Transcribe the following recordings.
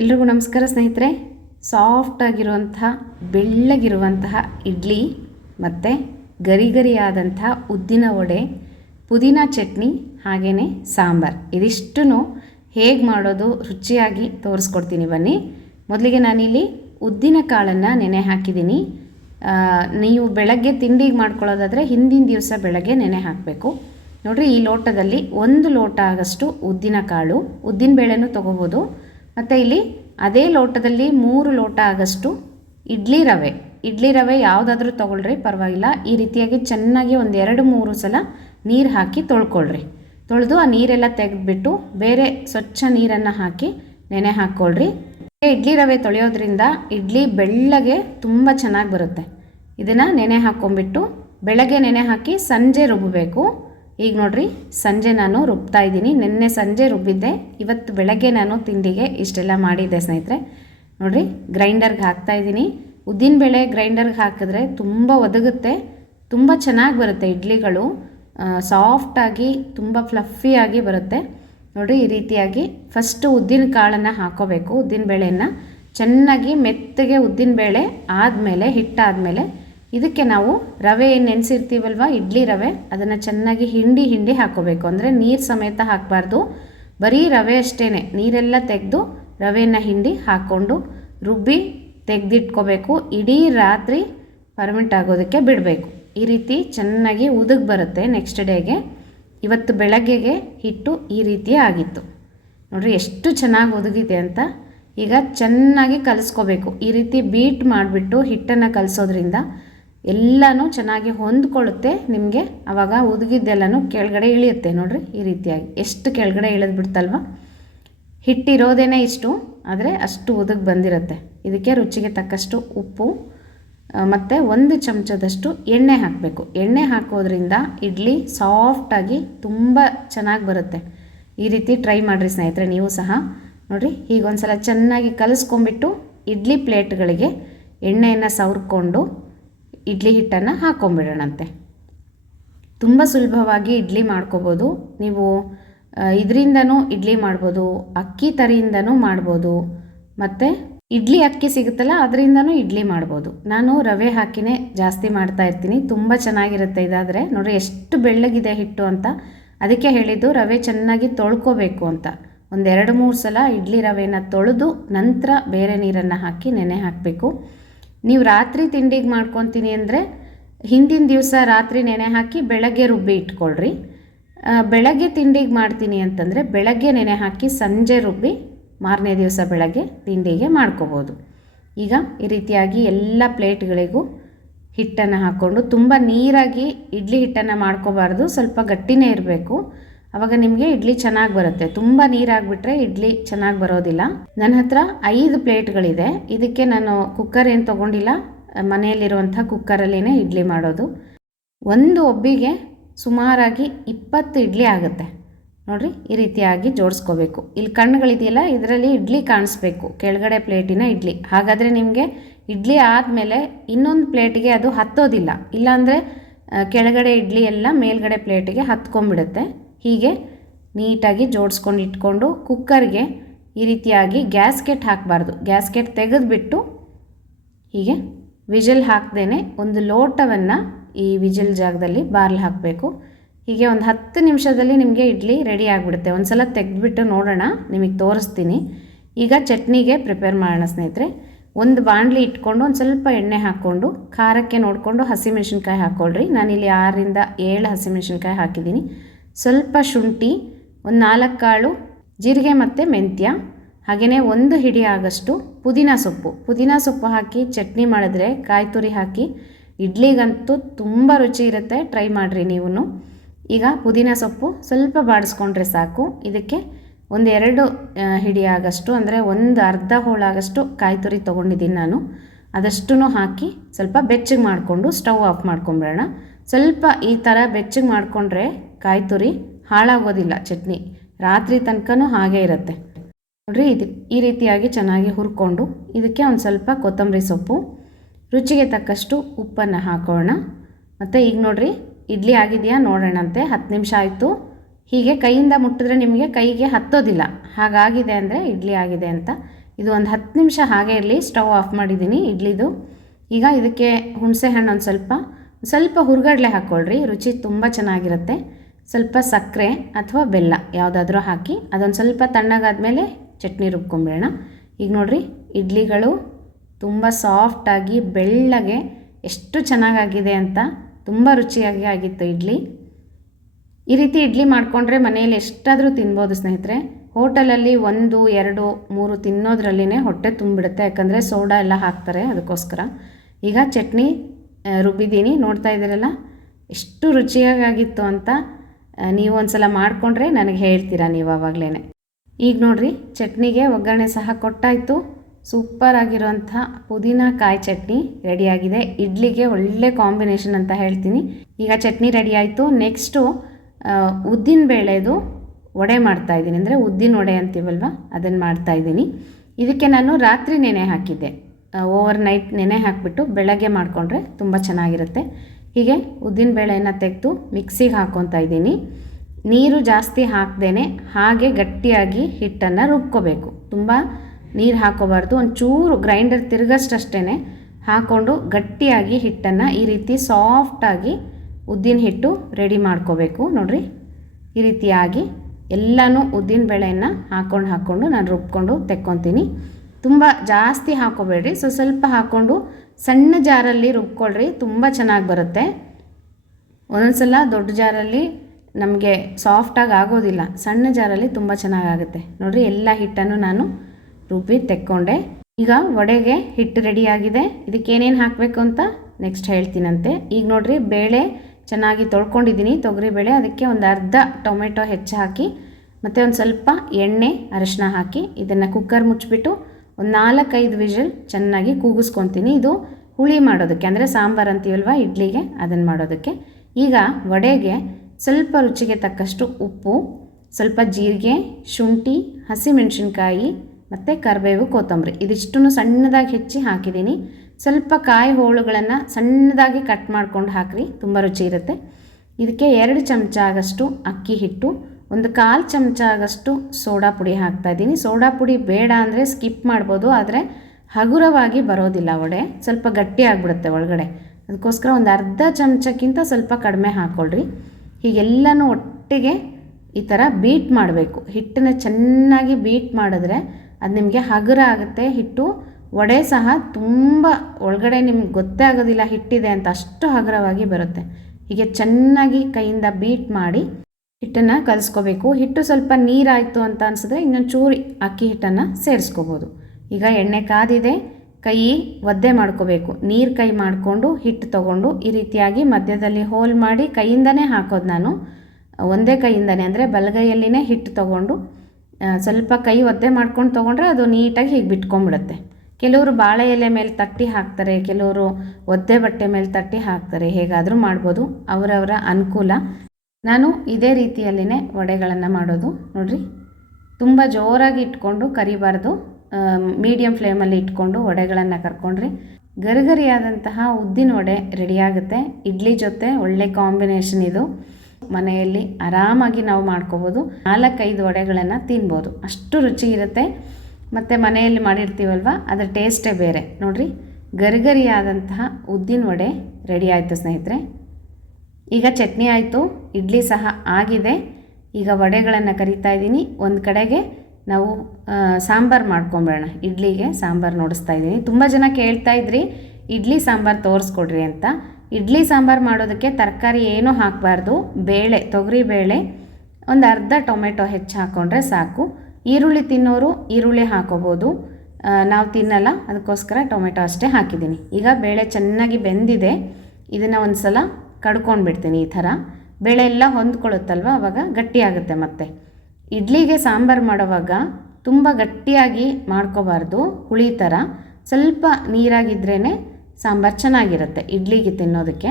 ಎಲ್ರಿಗೂ ನಮಸ್ಕಾರ ಸ್ನೇಹಿತರೆ. ಸಾಫ್ಟಾಗಿರುವಂತಹ ಬೆಳ್ಳಗಿರುವಂತಹ ಇಡ್ಲಿ, ಮತ್ತು ಗರಿ ಗರಿಯಾದಂಥ ಉದ್ದಿನ ವಡೆ, ಪುದೀನ ಚಟ್ನಿ ಹಾಗೆಯೇ ಸಾಂಬಾರು. ಇದಿಷ್ಟೂ ಹೇಗೆ ಮಾಡೋದು ರುಚಿಯಾಗಿ ತೋರಿಸ್ಕೊಡ್ತೀನಿ ಬನ್ನಿ. ಮೊದಲಿಗೆ ನಾನಿಲ್ಲಿ ಉದ್ದಿನ ಕಾಳನ್ನು ನೆನೆ ಹಾಕಿದ್ದೀನಿ. ನೀವು ಬೆಳಗ್ಗೆ ತಿಂಡಿಗೆ ಮಾಡ್ಕೊಳ್ಳೋದಾದರೆ ಹಿಂದಿನ ದಿವಸ ಬೆಳಗ್ಗೆ ನೆನೆ ಹಾಕಬೇಕು. ನೋಡಿರಿ, ಈ ಲೋಟದಲ್ಲಿ ಒಂದು ಲೋಟ ಆಗಷ್ಟು ಉದ್ದಿನ ಕಾಳು, ಉದ್ದಿನ ಬೇಳೆನೂ ತೊಗೋಬೋದು. ಮತ್ತು ಇಲ್ಲಿ ಅದೇ ಲೋಟದಲ್ಲಿ ಮೂರು ಲೋಟ ಆಗಷ್ಟು ಇಡ್ಲಿ ರವೆ. ಇಡ್ಲಿ ರವೆ ಯಾವುದಾದ್ರೂ ತೊಗೊಳ್ರಿ, ಪರವಾಗಿಲ್ಲ. ಈ ರೀತಿಯಾಗಿ ಚೆನ್ನಾಗಿ ಒಂದು ಎರಡು ಮೂರು ಸಲ ನೀರು ಹಾಕಿ ತೊಳ್ಕೊಳ್ರಿ. ತೊಳೆದು ಆ ನೀರೆಲ್ಲ ತೆಗೆದುಬಿಟ್ಟು ಬೇರೆ ಸ್ವಚ್ಛ ನೀರನ್ನು ಹಾಕಿ ನೆನೆ ಹಾಕ್ಕೊಳ್ರಿ ಇಡ್ಲಿ ರವೆ ತೊಳೆಯೋದ್ರಿಂದ ಇಡ್ಲಿ ಬೆಳ್ಳಗೆ ತುಂಬ ಚೆನ್ನಾಗಿ ಬರುತ್ತೆ. ಇದನ್ನು ನೆನೆ ಹಾಕ್ಕೊಂಬಿಟ್ಟು ಬೆಳಗ್ಗೆ ನೆನೆ ಹಾಕಿ ಸಂಜೆ ರುಬ್ಬಬೇಕು ಈಗ ನೋಡ್ರಿ, ಸಂಜೆ ನಾನು ರುಬ್ತಾ ಇದ್ದೀನಿ. ನಿನ್ನೆ ಸಂಜೆ ರುಬ್ಬಿದ್ದೆ. ಇವತ್ತು ಬೆಳಗ್ಗೆ ನಾನು ತಿಂಡಿಗೆ ಇಷ್ಟೆಲ್ಲ ಮಾಡಿದ್ದೆ ಸ್ನೇಹಿತರೆ. ನೋಡ್ರಿ, ಗ್ರೈಂಡರ್ಗೆ ಹಾಕ್ತಾ ಇದ್ದೀನಿ. ಉದ್ದಿನಬೇಳೆ ಗ್ರೈಂಡರ್ಗೆ ಹಾಕಿದ್ರೆ ತುಂಬ ಒದಗುತ್ತೆ. ತುಂಬ ಚೆನ್ನಾಗಿ ಬರುತ್ತೆ ಇಡ್ಲಿಗಳು. ಸಾಫ್ಟಾಗಿ ತುಂಬ ಫ್ಲಫಿಯಾಗಿ ಬರುತ್ತೆ. ನೋಡಿ ಈ ರೀತಿಯಾಗಿ ಫಸ್ಟು ಉದ್ದಿನ ಕಾಳನ್ನು ಹಾಕೋಬೇಕು. ಉದ್ದಿನ ಬೇಳೆಯನ್ನು ಚೆನ್ನಾಗಿ ಮೆತ್ತಗೆ ಉದ್ದಿನ ಬೇಳೆ ಆದಮೇಲೆ, ಹಿಟ್ಟಾದಮೇಲೆ ಇದಕ್ಕೆ ನಾವು ರವೆ ಏನು ನೆನೆಸಿರ್ತೀವಲ್ವ? ಇಡ್ಲಿ ರವೆ. ಅದನ್ನು ಚೆನ್ನಾಗಿ ಹಿಂಡಿ ಹಿಂಡಿ ಹಾಕೋಬೇಕು. ಅಂದರೆ ನೀರು ಸಮೇತ ಹಾಕಬಾರ್ದು. ಬರೀ ರವೆ ಅಷ್ಟೇ ನೀರೆಲ್ಲ ತೆಗೆದು ರವೆಯನ್ನು ಹಿಂಡಿ ಹಾಕ್ಕೊಂಡು ರುಬ್ಬಿ ತೆಗೆದಿಟ್ಕೋಬೇಕು. ಇಡೀ ರಾತ್ರಿ ಪರ್ಮಿಟ್ ಆಗೋದಕ್ಕೆ ಬಿಡಬೇಕು. ಈ ರೀತಿ ಚೆನ್ನಾಗಿ ಉದುಗ್ ಬರುತ್ತೆ ನೆಕ್ಸ್ಟ್ ಡೇಗೆ. ಇವತ್ತು ಬೆಳಗ್ಗೆಗೆ ಹಿಟ್ಟು ಈ ರೀತಿ ಆಗಿತ್ತು. ನೋಡಿರಿ ಎಷ್ಟು ಚೆನ್ನಾಗಿ ಒದಗಿದೆ ಅಂತ. ಈಗ ಚೆನ್ನಾಗಿ ಕಲಿಸ್ಕೋಬೇಕು. ಈ ರೀತಿ ಬೀಟ್ ಮಾಡಿಬಿಟ್ಟು ಹಿಟ್ಟನ್ನು ಕಲಿಸೋದ್ರಿಂದ ಎಲ್ಲನೂ ಚೆನ್ನಾಗಿ ಹೊಂದ್ಕೊಳ್ಳುತ್ತೆ ನಿಮಗೆ. ಆವಾಗ ಉದುಗಿದ್ದೆಲ್ಲನೂ ಕೆಳಗಡೆ ಇಳಿಯುತ್ತೆ ನೋಡ್ರಿ ಈ ರೀತಿಯಾಗಿ. ಎಷ್ಟು ಕೆಳಗಡೆ ಇಳಿದು ಬಿಡ್ತಲ್ವ? ಹಿಟ್ಟಿರೋದೇನೆ ಇಷ್ಟು, ಆದರೆ ಅಷ್ಟು ಉದುಗ್ ಬಂದಿರುತ್ತೆ. ಇದಕ್ಕೆ ರುಚಿಗೆ ತಕ್ಕಷ್ಟು ಉಪ್ಪು ಮತ್ತು ಒಂದು ಚಮಚದಷ್ಟು ಎಣ್ಣೆ ಹಾಕಬೇಕು. ಎಣ್ಣೆ ಹಾಕೋದ್ರಿಂದ ಇಡ್ಲಿ ಸಾಫ್ಟಾಗಿ ತುಂಬ ಚೆನ್ನಾಗಿ ಬರುತ್ತೆ. ಈ ರೀತಿ ಟ್ರೈ ಮಾಡಿರಿ ಸ್ನೇಹಿತರೆ, ನೀವು ಸಹ. ನೋಡಿರಿ ಈಗ ಸಲ ಚೆನ್ನಾಗಿ ಕಲಿಸ್ಕೊಂಬಿಟ್ಟು ಇಡ್ಲಿ ಪ್ಲೇಟ್ಗಳಿಗೆ ಎಣ್ಣೆಯನ್ನು ಸವರ್ಕೊಂಡು ಇಡ್ಲಿ ಹಿಟ್ಟನ್ನು ಹಾಕ್ಕೊಂಬಿಡೋಣಂತೆ ತುಂಬ ಸುಲಭವಾಗಿ ಇಡ್ಲಿ ಮಾಡ್ಕೋಬೋದು. ನೀವು ಇದರಿಂದನೂ ಇಡ್ಲಿ ಮಾಡ್ಬೋದು, ಅಕ್ಕಿ ತರಿಯಿಂದನೂ ಮಾಡ್ಬೋದು, ಮತ್ತು ಇಡ್ಲಿ ಅಕ್ಕಿ ಸಿಗುತ್ತಲ್ಲ ಅದರಿಂದನೂ ಇಡ್ಲಿ ಮಾಡ್ಬೋದು. ನಾನು ರವೆ ಹಾಕಿನೇ ಜಾಸ್ತಿ ಮಾಡ್ತಾ ಇರ್ತೀನಿ. ತುಂಬ ಚೆನ್ನಾಗಿರುತ್ತೆ ಇದಾದರೆ. ನೋಡಿ ಎಷ್ಟು ಬೆಳ್ಳಗಿದೆ ಹಿಟ್ಟು ಅಂತ. ಅದಕ್ಕೆ ಹೇಳಿದ್ದು ರವೆ ಚೆನ್ನಾಗಿ ತೊಳ್ಕೋಬೇಕು ಅಂತ. ಒಂದೆರಡು ಮೂರು ಸಲ ಇಡ್ಲಿ ರವೆನ ತೊಳೆದು ನಂತರ ಬೇರೆ ನೀರನ್ನು ಹಾಕಿ ನೆನೆ ಹಾಕಬೇಕು. ನೀವು ರಾತ್ರಿ ತಿಂಡಿಗೆ ಮಾಡ್ಕೊತೀನಿ ಅಂದರೆ ಹಿಂದಿನ ದಿವಸ ರಾತ್ರಿ ನೆನೆ ಹಾಕಿ ಬೆಳಗ್ಗೆ ರುಬ್ಬಿ ಇಟ್ಕೊಳ್ರಿ. ಬೆಳಗ್ಗೆ ತಿಂಡಿಗೆ ಮಾಡ್ತೀನಿ ಅಂತಂದರೆ ಬೆಳಗ್ಗೆ ನೆನೆ ಹಾಕಿ ಸಂಜೆ ರುಬ್ಬಿ ಮಾರನೇ ದಿವಸ ಬೆಳಗ್ಗೆ ತಿಂಡಿಗೆ ಮಾಡ್ಕೋಬೋದು. ಈಗ ಈ ರೀತಿಯಾಗಿ ಎಲ್ಲ ಪ್ಲೇಟ್ಗಳಿಗೂ ಹಿಟ್ಟನ್ನು ಹಾಕ್ಕೊಂಡು ತುಂಬ ನೀರಾಗಿ ಇಡ್ಲಿ ಹಿಟ್ಟನ್ನು ಮಾಡ್ಕೋಬಾರ್ದು, ಸ್ವಲ್ಪ ಗಟ್ಟಿನೇ ಇರಬೇಕು. ಆವಾಗ ನಿಮಗೆ ಇಡ್ಲಿ ಚೆನ್ನಾಗಿ ಬರುತ್ತೆ. ತುಂಬ ನೀರಾಗ್ಬಿಟ್ರೆ ಇಡ್ಲಿ ಚೆನ್ನಾಗಿ ಬರೋದಿಲ್ಲ. ನನ್ನ ಹತ್ರ ಐದು ಪ್ಲೇಟ್ಗಳಿದೆ. ಇದಕ್ಕೆ ನಾನು ಕುಕ್ಕರ್ ಏನು ತೊಗೊಂಡಿಲ್ಲ. ಮನೆಯಲ್ಲಿರುವಂಥ ಕುಕ್ಕರಲ್ಲಿನೇ ಇಡ್ಲಿ ಮಾಡೋದು. ಒಂದು ಒಬ್ಬಿಗೆ ಸುಮಾರಾಗಿ ಇಪ್ಪತ್ತು ಇಡ್ಲಿ ಆಗುತ್ತೆ. ನೋಡಿರಿ, ಈ ರೀತಿಯಾಗಿ ಜೋಡಿಸ್ಕೋಬೇಕು. ಇಲ್ಲಿ ಕಣ್ಣುಗಳಿದೆಯಲ್ಲ, ಇದರಲ್ಲಿ ಇಡ್ಲಿ ಕಾಣಿಸ್ಬೇಕು. ಕೆಳಗಡೆ ಪ್ಲೇಟಿನ ಇಡ್ಲಿ. ಹಾಗಾದರೆ ನಿಮಗೆ ಇಡ್ಲಿ ಆದಮೇಲೆ ಇನ್ನೊಂದು ಪ್ಲೇಟಿಗೆ ಅದು ಹತ್ತೋದಿಲ್ಲ. ಇಲ್ಲಾಂದರೆ ಕೆಳಗಡೆ ಇಡ್ಲಿ ಎಲ್ಲ ಮೇಲ್ಗಡೆ ಪ್ಲೇಟಿಗೆ ಹತ್ಕೊಂಡ್ಬಿಡುತ್ತೆ. ಹೀಗೆ ನೀಟಾಗಿ ಜೋಡಿಸ್ಕೊಂಡು ಇಟ್ಕೊಂಡು ಕುಕ್ಕರ್ಗೆ ಈ ರೀತಿಯಾಗಿ ಗ್ಯಾಸ್ಕೆಟ್ ಹಾಕಬಾರ್ದು. ಗ್ಯಾಸ್ಕೆಟ್ ತೆಗೆದುಬಿಟ್ಟು ಹೀಗೆ ವಿಜಲ್ ಹಾಕ್ದೇ ಒಂದು ಲೋಟವನ್ನು ಈ ವಿಜಲ್ ಜಾಗದಲ್ಲಿ ಬಾರ್ಲ್ ಹಾಕಬೇಕು. ಹೀಗೆ ಒಂದು ಹತ್ತು ನಿಮಿಷದಲ್ಲಿ ನಿಮಗೆ ಇಡ್ಲಿ ರೆಡಿ ಆಗಿಬಿಡುತ್ತೆ. ಒಂದು ಸಲ ತೆಗೆದುಬಿಟ್ಟು ನೋಡೋಣ, ನಿಮಗೆ ತೋರಿಸ್ತೀನಿ. ಈಗ ಚಟ್ನಿಗೆ ಪ್ರಿಪೇರ್ ಮಾಡೋಣ ಸ್ನೇಹಿತರೆ. ಒಂದು ಬಾಣಲಿ ಇಟ್ಕೊಂಡು ಒಂದು ಸ್ವಲ್ಪ ಎಣ್ಣೆ ಹಾಕ್ಕೊಂಡು ಖಾರಕ್ಕೆ ನೋಡಿಕೊಂಡು ಹಸಿಮೆಣ್ಸಿನ್ಕಾಯಿ ಹಾಕ್ಕೊಳ್ರಿ. ನಾನಿಲ್ಲಿ ಆರರಿಂದ ಏಳು ಹಸಿಮೆಣ್ಸಿನ್ಕಾಯಿ ಹಾಕಿದ್ದೀನಿ. ಸ್ವಲ್ಪ ಶುಂಠಿ ಒಂದು ನಾಲ್ಕು ಕಾಳು ಜೀರಿಗೆ ಮತ್ತು ಮೆಂತ್ಯ ಹಾಗೆಯೇ ಒಂದು ಹಿಡಿ ಆಗಷ್ಟು ಪುದೀನ ಸೊಪ್ಪು. ಪುದೀನ ಸೊಪ್ಪು ಹಾಕಿ ಚಟ್ನಿ ಮಾಡಿದ್ರೆ ಕಾಯಿ ತುರಿ ಹಾಕಿ ಇಡ್ಲಿಗಂತೂ ತುಂಬ ರುಚಿ ಇರುತ್ತೆ. ಟ್ರೈ ಮಾಡಿರಿ ನೀವು ಈಗ ಪುದೀನ ಸೊಪ್ಪು ಸ್ವಲ್ಪ ಬಾಡಿಸ್ಕೊಂಡ್ರೆ ಸಾಕು. ಇದಕ್ಕೆ ಒಂದು ಎರಡು ಆ, ಹಿಡಿ ಆಗಷ್ಟು ಅಂದರೆ ಒಂದು ಅರ್ಧ ಹೋಳಾಗಷ್ಟು ಕಾಯಿ ತುರಿ ತೊಗೊಂಡಿದ್ದೀನಿ ನಾನು. ಅದಷ್ಟೂ ಹಾಕಿ ಸ್ವಲ್ಪ ಬೆಚ್ಚಗೆ ಮಾಡಿಕೊಂಡು ಸ್ಟವ್ ಆಫ್ ಮಾಡ್ಕೊಂಬಿಡೋಣ. ಸ್ವಲ್ಪ ಈ ಥರ ಬೆಚ್ಚಗೆ ಮಾಡಿಕೊಂಡ್ರೆ ಕಾಯಿ ತುರಿ ಹಾಳಾಗೋದಿಲ್ಲ ಚಟ್ನಿ. ರಾತ್ರಿ ತನಕನೂ ಹಾಗೇ ಇರುತ್ತೆ. ನೋಡ್ರಿ ಇದು ಈ ರೀತಿಯಾಗಿ ಚೆನ್ನಾಗಿ ಹುರ್ಕೊಂಡು ಇದಕ್ಕೆ ಒಂದು ಸ್ವಲ್ಪ ಕೊತ್ತಂಬರಿ ಸೊಪ್ಪು, ರುಚಿಗೆ ತಕ್ಕಷ್ಟು ಉಪ್ಪನ್ನು ಹಾಕೋಣ. ಮತ್ತು ಈಗ ನೋಡ್ರಿ ಇಡ್ಲಿ ಆಗಿದೆಯಾ ನೋಡೋಣಂತೆ, ಹತ್ತು ನಿಮಿಷ ಆಯಿತು. ಹೀಗೆ ಕೈಯಿಂದ ಮುಟ್ಟಿದ್ರೆ ನಿಮಗೆ ಕೈಗೆ ಹತ್ತೋದಿಲ್ಲ. ಹಾಗಾಗಿದೆ ಅಂದರೆ ಇಡ್ಲಿ ಆಗಿದೆ ಅಂತ. ಇದು ಒಂದು ಹತ್ತು ನಿಮಿಷ ಹಾಗೆ ಇರಲಿ, ಸ್ಟವ್ ಆಫ್ ಮಾಡಿದ್ದೀನಿ ಇಡ್ಲಿದು. ಈಗ ಇದಕ್ಕೆ ಹುಣಸೆ ಹಣ್ಣು ಒಂದು ಸ್ವಲ್ಪ ಸ್ವಲ್ಪ ಹುರ್ಗಡ್ಲೆ ಹಾಕ್ಕೊಳ್ರಿ ರುಚಿ ತುಂಬ ಚೆನ್ನಾಗಿರುತ್ತೆ. ಸ್ವಲ್ಪ ಸಕ್ಕರೆ ಅಥವಾ ಬೆಲ್ಲ ಯಾವುದಾದ್ರೂ ಹಾಕಿ ಅದೊಂದು ಸ್ವಲ್ಪ ತಣ್ಣಗಾದ್ಮೇಲೆ ಚಟ್ನಿ ರುಬ್ಕೊಂಬಿಡೋಣ. ಈಗ ನೋಡಿರಿ, ಇಡ್ಲಿಗಳು ತುಂಬ ಸಾಫ್ಟಾಗಿ ಬೆಳ್ಳಗೆ ಎಷ್ಟು ಚೆನ್ನಾಗಾಗಿದೆ ಅಂತ ತುಂಬ ರುಚಿಯಾಗಿ ಆಗಿತ್ತು ಇಡ್ಲಿ. ಈ ರೀತಿ ಇಡ್ಲಿ ಮಾಡಿಕೊಂಡ್ರೆ ಮನೆಯಲ್ಲಿ ಎಷ್ಟಾದರೂ ತಿನ್ಬೋದು ಸ್ನೇಹಿತರೆ. ಹೋಟೆಲಲ್ಲಿ ಒಂದು, ಎರಡು, ಮೂರು ತಿನ್ನೋದ್ರಲ್ಲಿನೇ ಹೊಟ್ಟೆ ತುಂಬಿಡುತ್ತೆ. ಯಾಕಂದರೆ ಸೋಡಾ ಎಲ್ಲ ಹಾಕ್ತಾರೆ ಅದಕ್ಕೋಸ್ಕರ. ಈಗ ಚಟ್ನಿ ರುಬ್ಬಿದ್ದೀನಿ. ನೋಡ್ತಾ ಇದ್ದೀರಲ್ಲ, ಎಷ್ಟು ರುಚಿಯಾಗಿತ್ತು ಅಂತ ನೀವು ಒಂದು ಸಲ ಮಾಡಿಕೊಂಡ್ರೆ ನನಗೆ ಹೇಳ್ತೀರಾ ನೀವು ಆವಾಗಲೇ ಈಗ ನೋಡಿರಿ, ಚಟ್ನಿಗೆ ಒಗ್ಗರಣೆ ಸಹ ಕೊಟ್ಟಾಯಿತು. ಸೂಪರ್ ಆಗಿರುವಂಥ ಪುದೀನ ಕಾಯಿ ಚಟ್ನಿ ರೆಡಿಯಾಗಿದೆ ಇಡ್ಲಿಗೆ ಒಳ್ಳೆ ಕಾಂಬಿನೇಷನ್ ಅಂತ ಹೇಳ್ತೀನಿ. ಈಗ ಚಟ್ನಿ ರೆಡಿ ಆಯಿತು. ನೆಕ್ಸ್ಟು ಉದ್ದಿನ ಬೇಳೆದು ವಡೆ ಮಾಡ್ತಾ ಇದ್ದೀನಿ. ಅಂದರೆ ಉದ್ದಿನ ವಡೆ ಅಂತೀವಲ್ವ? ಅದನ್ನು ಮಾಡ್ತಾ ಇದ್ದೀನಿ. ಇದಕ್ಕೆ ನಾನು ರಾತ್ರಿ ನೆನೆ ಹಾಕಿದ್ದೆ. ಓವರ್ ನೈಟ್ ನೆನೆ ಹಾಕಿಬಿಟ್ಟು ಬೆಳಗ್ಗೆ ಮಾಡಿಕೊಂಡ್ರೆ ತುಂಬ ಚೆನ್ನಾಗಿರುತ್ತೆ. ಹೀಗೆ ಉದ್ದಿನ ಬೇಳೆಯನ್ನು ತೆಗೆದು ಮಿಕ್ಸಿಗೆ ಹಾಕ್ಕೊತಾ ಇದ್ದೀನಿ. ನೀರು ಜಾಸ್ತಿ ಹಾಕ್ದೇನೆ ಹಾಗೆ ಗಟ್ಟಿಯಾಗಿ ಹಿಟ್ಟನ್ನು ರುಬ್ಕೋಬೇಕು. ತುಂಬ ನೀರು ಹಾಕೋಬಾರ್ದು, ಒಂಚೂರು ಗ್ರೈಂಡರ್ ತಿರುಗಷ್ಟೇ ಹಾಕ್ಕೊಂಡು ಗಟ್ಟಿಯಾಗಿ ಹಿಟ್ಟನ್ನು ಈ ರೀತಿ ಸಾಫ್ಟಾಗಿ ಉದ್ದಿನ ಹಿಟ್ಟು ರೆಡಿ ಮಾಡ್ಕೋಬೇಕು. ನೋಡಿರಿ, ಈ ರೀತಿಯಾಗಿ ಎಲ್ಲನೂ ಉದ್ದಿನ ಬೇಳೆಯನ್ನು ಹಾಕ್ಕೊಂಡು ಹಾಕ್ಕೊಂಡು ನಾನು ರುಬ್ಕೊಂಡು ತೆಕ್ಕೊತೀನಿ. ತುಂಬ ಜಾಸ್ತಿ ಹಾಕೋಬೇಡ್ರಿ ಸೊ ಸ್ವಲ್ಪ ಹಾಕ್ಕೊಂಡು ಸಣ್ಣ ಜಾರಲ್ಲಿ ರುಬ್ಕೊಳ್ರಿ, ತುಂಬ ಚೆನ್ನಾಗಿ ಬರುತ್ತೆ. ಒಂದೊಂದ್ಸಲ ದೊಡ್ಡ ಜಾರಲ್ಲಿ ನಮಗೆ ಸಾಫ್ಟಾಗಿ ಆಗೋದಿಲ್ಲ, ಸಣ್ಣ ಜಾರಲ್ಲಿ ತುಂಬ ಚೆನ್ನಾಗಾಗುತ್ತೆ ನೋಡಿರಿ, ಎಲ್ಲ ಹಿಟ್ಟನ್ನು ನಾನು ರುಬ್ಬಿ ತೆಕ್ಕೊಂಡೆ. ಈಗ ವಡೆಗೆ ಹಿಟ್ಟು ರೆಡಿಯಾಗಿದೆ ಇದಕ್ಕೆ ಏನೇನು ಹಾಕಬೇಕು ಅಂತ ನೆಕ್ಸ್ಟ್ ಹೇಳ್ತೀನಂತೆ. ಈಗ ನೋಡಿರಿ, ಬೇಳೆ ಚೆನ್ನಾಗಿ ತೊಳ್ಕೊಂಡಿದ್ದೀನಿ, ತೊಗರಿಬೇಳೆ. ಅದಕ್ಕೆ ಒಂದು ಅರ್ಧ ಟೊಮೆಟೊ ಹೆಚ್ಚು ಹಾಕಿ ಮತ್ತು ಒಂದು ಸ್ವಲ್ಪ ಎಣ್ಣೆ ಅರಿಶಿನ ಹಾಕಿ ಇದನ್ನು ಕುಕ್ಕರ್ ಮುಚ್ಚಿಬಿಟ್ಟು ಒಂದು ನಾಲ್ಕೈದು ವಿಷಲ್ ಚೆನ್ನಾಗಿ ಕೂಗಿಸ್ಕೊತೀನಿ. ಇದು ಹುಳಿ ಮಾಡೋದಕ್ಕೆ, ಅಂದರೆ ಸಾಂಬಾರು ಅಂತೀವಲ್ವ, ಇಡ್ಲಿಗೆ ಅದನ್ನು ಮಾಡೋದಕ್ಕೆ. ಈಗ ವಡೆಗೆ ಸ್ವಲ್ಪ ರುಚಿಗೆ ತಕ್ಕಷ್ಟು ಉಪ್ಪು, ಸ್ವಲ್ಪ ಜೀರಿಗೆ, ಶುಂಠಿ, ಹಸಿಮೆಣಸಿನ್ಕಾಯಿ ಮತ್ತು ಕರಿಬೇವು, ಕೊತ್ತಂಬರಿ. ಇದಿಷ್ಟನ್ನು ಸಣ್ಣದಾಗಿ ಹೆಚ್ಚಿ ಹಾಕಿದ್ದೀನಿ. ಸ್ವಲ್ಪ ಕಾಯಿ ಹೋಳುಗಳನ್ನು ಸಣ್ಣದಾಗಿ ಕಟ್ ಮಾಡ್ಕೊಂಡು ಹಾಕ್ರಿ, ತುಂಬ ರುಚಿ ಇರುತ್ತೆ. ಇದಕ್ಕೆ ಎರಡು ಚಮಚ ಆಗಷ್ಟು ಅಕ್ಕಿ ಹಿಟ್ಟು ಒಂದು ಕಾಲು ಚಮಚ ಆಗಷ್ಟು ಸೋಡಾ ಪುಡಿ ಹಾಕ್ತಾ ಇದ್ದೀನಿ. ಸೋಡಾ ಪುಡಿ ಬೇಡ ಅಂದರೆ ಸ್ಕಿಪ್ ಮಾಡ್ಬೋದು, ಆದರೆ ಹಗುರವಾಗಿ ಬರೋದಿಲ್ಲ ವಡೆ. ಸ್ವಲ್ಪ ಗಟ್ಟಿ ಆಗಿಬಿಡುತ್ತೆ ಒಳಗಡೆ. ಅದಕ್ಕೋಸ್ಕರ ಒಂದು ಅರ್ಧ ಚಮಚಕ್ಕಿಂತ ಸ್ವಲ್ಪ ಕಡಿಮೆ ಹಾಕ್ಕೊಳ್ರಿ ಹೀಗೆಲ್ಲನೂ ಒಟ್ಟಿಗೆ ಈ ಥರ ಬೀಟ್ ಮಾಡಬೇಕು. ಹಿಟ್ಟನ್ನ ಚೆನ್ನಾಗಿ ಬೀಟ್ ಮಾಡಿದ್ರೆ ಅದು ನಿಮಗೆ ಹಗುರ ಆಗುತ್ತೆ. ಹಿಟ್ಟು, ವಡೆ ಸಹ ತುಂಬ ಒಳಗಡೆ ನಿಮ್ಗೆ ಗೊತ್ತೇ ಆಗೋದಿಲ್ಲ ಹಿಟ್ಟಿದೆ ಅಂತ ಅಷ್ಟು ಹಗುರವಾಗಿ ಬರುತ್ತೆ. ಹೀಗೆ ಚೆನ್ನಾಗಿ ಕೈಯಿಂದ ಬೀಟ್ ಮಾಡಿ ಹಿಟ್ಟನ್ನು ಕಲಿಸ್ಕೋಬೇಕು. ಹಿಟ್ಟು ಸ್ವಲ್ಪ ನೀರಾಯಿತು ಅಂತ ಅನಿಸಿದ್ರೆ ಇನ್ನೊಂದು ಚೂರಿ ಅಕ್ಕಿ ಹಿಟ್ಟನ್ನು ಸೇರಿಸ್ಕೋಬೋದು. ಈಗ ಎಣ್ಣೆ ಕಾದಿದೆ, ಕೈ ಒದ್ದೆ ಮಾಡ್ಕೋಬೇಕು. ನೀರು ಕೈ ಮಾಡಿಕೊಂಡು ಹಿಟ್ಟು ತಗೊಂಡು ಈ ರೀತಿಯಾಗಿ ಮಧ್ಯದಲ್ಲಿ ಹೋಲ್ ಮಾಡಿ ಕೈಯಿಂದನೇ ಹಾಕೋದು ನಾನು. ಒಂದೇ ಕೈಯಿಂದನೇ ಅಂದರೆ ಬಲಗೈಯಲ್ಲಿನೇ ಹಿಟ್ಟು ತಗೊಂಡು ಸ್ವಲ್ಪ ಕೈ ಒದ್ದೆ ಮಾಡ್ಕೊಂಡು ತೊಗೊಂಡ್ರೆ ಅದು ನೀಟಾಗಿ ಹೀಗೆ ಬಿಟ್ಕೊಂಡ್ಬಿಡುತ್ತೆ. ಕೆಲವರು ಬಾಳೆ ಎಲೆ ಮೇಲೆ ತಟ್ಟಿ ಹಾಕ್ತಾರೆ, ಕೆಲವರು ಒದ್ದೆ ಬಟ್ಟೆ ಮೇಲೆ ತಟ್ಟಿ ಹಾಕ್ತಾರೆ, ಹೇಗಾದರೂ ಮಾಡ್ಬೋದು. ಅವರವರ ಅನುಕೂಲ. ನಾನು ಇದೇ ರೀತಿಯಲ್ಲಿನೇ ವಡೆಗಳನ್ನು ಮಾಡೋದು. ನೋಡ್ರಿ, ತುಂಬ ಜೋರಾಗಿ ಇಟ್ಕೊಂಡು ಕರಿಬಾರ್ದು. ಮೀಡಿಯಮ್ ಫ್ಲೇಮಲ್ಲಿ ಇಟ್ಕೊಂಡು ವಡೆಗಳನ್ನು ಕರ್ಕೊಂಡ್ರಿ. ಗರಿಗರಿಯಾದಂತಹ ಉದ್ದಿನ ವಡೆ ರೆಡಿಯಾಗುತ್ತೆ ಇಡ್ಲಿ ಜೊತೆ ಒಳ್ಳೆ ಕಾಂಬಿನೇಷನ್ ಇದು. ಮನೆಯಲ್ಲಿ ಆರಾಮಾಗಿ ನಾವು ಮಾಡ್ಕೋಬೋದು. ನಾಲ್ಕೈದು ವಡೆಗಳನ್ನು ತಿನ್ಬೋದು. ಅಷ್ಟು ರುಚಿ ಇರುತ್ತೆ. ಮತ್ತು ಮನೆಯಲ್ಲಿ ಮಾಡಿರ್ತೀವಲ್ವ? ಅದರ ಟೇಸ್ಟೇ ಬೇರೆ. ನೋಡಿರಿ, ಗರಿಗರಿಯಾದಂತಹ ಉದ್ದಿನ ವಡೆ ರೆಡಿ ಆಯಿತು ಸ್ನೇಹಿತರೆ. ಈಗ ಚಟ್ನಿ ಆಯಿತು, ಇಡ್ಲಿ ಸಹ ಆಗಿದೆ. ಈಗ ವಡೆಗಳನ್ನು ಕರಿತಾ ಇದ್ದೀನಿ. ಒಂದು ಕಡೆಗೆ ನಾವು ಸಾಂಬಾರು ಮಾಡ್ಕೊಂಬೇಡ ಇಡ್ಲಿಗೆ ಸಾಂಬಾರು ನೋಡಿಸ್ತಾ ಇದ್ದೀನಿ. ತುಂಬ ಜನ ಕೇಳ್ತಾ ಇದ್ರಿ, ಇಡ್ಲಿ ಸಾಂಬಾರು ತೋರಿಸ್ಕೊಡ್ರಿ ಅಂತ. ಇಡ್ಲಿ ಸಾಂಬಾರು ಮಾಡೋದಕ್ಕೆ ತರಕಾರಿ ಏನೂ ಹಾಕಬಾರ್ದು. ಬೇಳೆ, ತೊಗರಿ ಬೇಳೆ, ಒಂದು ಅರ್ಧ ಟೊಮೆಟೊ ಹೆಚ್ಚು ಹಾಕ್ಕೊಂಡ್ರೆ ಸಾಕು. ಈರುಳ್ಳಿ ತಿನ್ನೋರು ಈರುಳ್ಳಿ ಹಾಕೋಬೋದು. ನಾವು ತಿನ್ನಲ್ಲ, ಅದಕ್ಕೋಸ್ಕರ ಟೊಮೆಟೊ ಅಷ್ಟೇ ಹಾಕಿದ್ದೀನಿ. ಈಗ ಬೇಳೆ ಚೆನ್ನಾಗಿ ಬೆಂದಿದೆ. ಇದನ್ನು ಒಂದು ಸಲ ಕಡ್ಕೊಂಡು ಬಿಡ್ತೀನಿ ಈ ಥರ. ಬೇಳೆ ಎಲ್ಲ ಹೊಂದ್ಕೊಳ್ಳುತ್ತಲ್ವ? ಅವಾಗ ಗಟ್ಟಿಯಾಗುತ್ತೆ ಮತ್ತೆ. ಇಡ್ಲಿಗೆ ಸಾಂಬಾರು ಮಾಡೋವಾಗ ತುಂಬ ಗಟ್ಟಿಯಾಗಿ ಮಾಡ್ಕೋಬಾರ್ದು, ಹುಳಿ ಥರ. ಸ್ವಲ್ಪ ನೀರಾಗಿದ್ರೇ ಸಾಂಬಾರು ಚೆನ್ನಾಗಿರುತ್ತೆ ಇಡ್ಲಿಗೆ ತಿನ್ನೋದಕ್ಕೆ.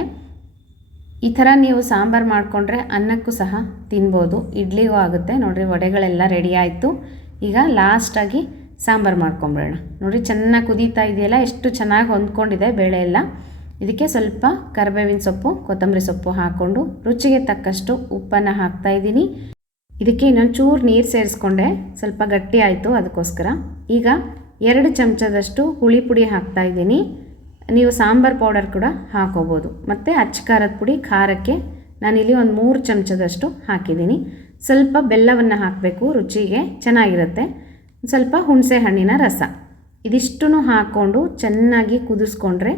ಈ ಥರ ನೀವು ಸಾಂಬಾರು ಮಾಡಿಕೊಂಡ್ರೆ ಅನ್ನಕ್ಕೂ ಸಹ ತಿನ್ಬೋದು. ಇಡ್ಲಿಗೂ ಆಗುತ್ತೆ. ನೋಡಿರಿ ವಡೆಗಳೆಲ್ಲ ರೆಡಿ ಆಯಿತು. ಈಗ ಲಾಸ್ಟಾಗಿ ಸಾಂಬಾರು ಮಾಡ್ಕೊಂಬಿಡೋಣ. ನೋಡಿ ಚೆನ್ನಾಗಿ ಕುದೀತಾ ಇದೆಯಲ್ಲ? ಎಷ್ಟು ಚೆನ್ನಾಗಿ ಹೊಂದ್ಕೊಂಡಿದೆ ಬೇಳೆ ಎಲ್ಲ. ಇದಕ್ಕೆ ಸ್ವಲ್ಪ ಕರಿಬೇವಿನ ಸೊಪ್ಪು, ಕೊತ್ತಂಬರಿ ಸೊಪ್ಪು ಹಾಕ್ಕೊಂಡು ರುಚಿಗೆ ತಕ್ಕಷ್ಟು ಉಪ್ಪನ್ನು ಹಾಕ್ತಾ ಇದ್ದೀನಿ. ಇದಕ್ಕೆ ಇನ್ನೊಂದು ಚೂರು ನೀರು ಸೇರಿಸ್ಕೊಂಡೆ. ಸ್ವಲ್ಪ ಗಟ್ಟಿ ಆಯಿತು ಅದಕ್ಕೋಸ್ಕರ. ಈಗ ಎರಡು ಚಮಚದಷ್ಟು ಹುಳಿ ಪುಡಿ ಹಾಕ್ತಾ ಇದ್ದೀನಿ. ನೀವು ಸಾಂಬಾರ್ ಪೌಡರ್ ಕೂಡ ಹಾಕೋಬೋದು. ಮತ್ತು ಅಚ್ಚಕಾರದ ಪುಡಿ, ಖಾರಕ್ಕೆ ನಾನಿಲ್ಲಿ ಒಂದು ಮೂರು ಚಮಚದಷ್ಟು ಹಾಕಿದ್ದೀನಿ. ಸ್ವಲ್ಪ ಬೆಲ್ಲವನ್ನು ಹಾಕಬೇಕು, ರುಚಿಗೆ ಚೆನ್ನಾಗಿರುತ್ತೆ. ಸ್ವಲ್ಪ ಹುಣಸೆ ಹಣ್ಣಿನ ರಸ. ಇದಿಷ್ಟೂ ಹಾಕ್ಕೊಂಡು ಚೆನ್ನಾಗಿ ಕುದಿಸ್ಕೊಂಡ್ರೆ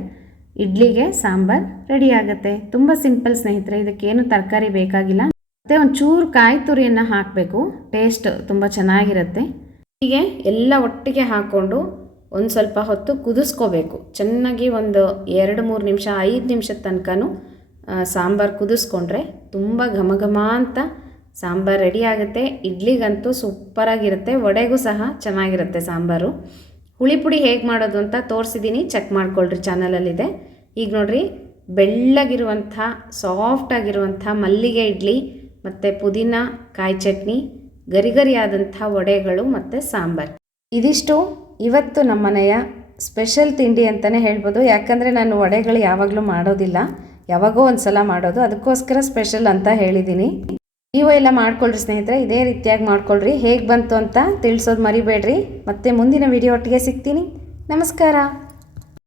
ಇಡ್ಲಿಗೆ ಸಾಂಬಾರ್ ರೆಡಿ ಆಗುತ್ತೆ. ತುಂಬ ಸಿಂಪಲ್ ಸ್ನೇಹಿತರೆ, ಇದಕ್ಕೇನು ತರಕಾರಿ ಬೇಕಾಗಿಲ್ಲ. ಮತ್ತು ಒಂದು ಚೂರು ಕಾಯಿ ತುರಿಯನ್ನು ಹಾಕಬೇಕು. ಟೇಸ್ಟ್ ತುಂಬ ಚೆನ್ನಾಗಿರುತ್ತೆ. ಹೀಗೆ ಎಲ್ಲ ಒಟ್ಟಿಗೆ ಹಾಕ್ಕೊಂಡು ಒಂದು ಸ್ವಲ್ಪ ಹೊತ್ತು ಕುದಿಸ್ಕೋಬೇಕು. ಚೆನ್ನಾಗಿ ಒಂದು ಎರಡು ಮೂರು ನಿಮಿಷ, ಐದು ನಿಮಿಷದ ತನಕನೂ ಸಾಂಬಾರು ಕುದಿಸ್ಕೊಂಡ್ರೆ ತುಂಬ ಘಮ ಘಮ ಅಂತ ಸಾಂಬಾರು ರೆಡಿ ಆಗುತ್ತೆ. ಇಡ್ಲಿಗಂತೂ ಸೂಪರಾಗಿರುತ್ತೆ ವಡೆಗೂ ಸಹ ಚೆನ್ನಾಗಿರುತ್ತೆ ಸಾಂಬಾರು. ಹುಳಿ ಪುಡಿ ಹೇಗೆ ಮಾಡೋದು ಅಂತ ತೋರಿಸಿದ್ದೀನಿ ಚೆಕ್ ಮಾಡ್ಕೊಳ್ರಿ ಚಾನಲಲ್ಲಿದೆ ಈಗ ನೋಡಿರಿ, ಬೆಳ್ಳಗಿರುವಂಥ ಸಾಫ್ಟಾಗಿರುವಂಥ ಮಲ್ಲಿಗೆ ಇಡ್ಲಿ, ಮತ್ತು ಪುದೀನ, ಕಾಯಿ ಚಟ್ನಿ ಗರಿ ಗರಿಯಾದಂಥ ವಡೆಗಳು ಮತ್ತು ಸಾಂಬಾರು. ಇದಿಷ್ಟು ಇವತ್ತು ನಮ್ಮನೆಯ ಸ್ಪೆಷಲ್ ತಿಂಡಿ ಅಂತಲೇ ಹೇಳ್ಬೋದು. ಯಾಕಂದರೆ ನಾನು ವಡೆಗಳು ಯಾವಾಗಲೂ ಮಾಡೋದಿಲ್ಲ. ಯಾವಾಗೋ ಒಂದು ಸಲ ಮಾಡೋದು. ಅದಕ್ಕೋಸ್ಕರ ಸ್ಪೆಷಲ್ ಅಂತ ಹೇಳಿದ್ದೀನಿ ನೀವು ಎಲ್ಲ ಮಾಡ್ಕೊಳ್ರಿ ಸ್ನೇಹಿತರೆ, ಇದೇ ರೀತಿಯಾಗಿ ಮಾಡ್ಕೊಳ್ರಿ. ಹೇಗೆ ಬಂತು ಅಂತ ತಿಳಿಸೋದು ಮರಿಬೇಡ್ರಿ. ಮತ್ತೆ ಮುಂದಿನ ವಿಡಿಯೋ ಒಟ್ಟಿಗೆ ಸಿಗ್ತೀನಿ. ನಮಸ್ಕಾರ.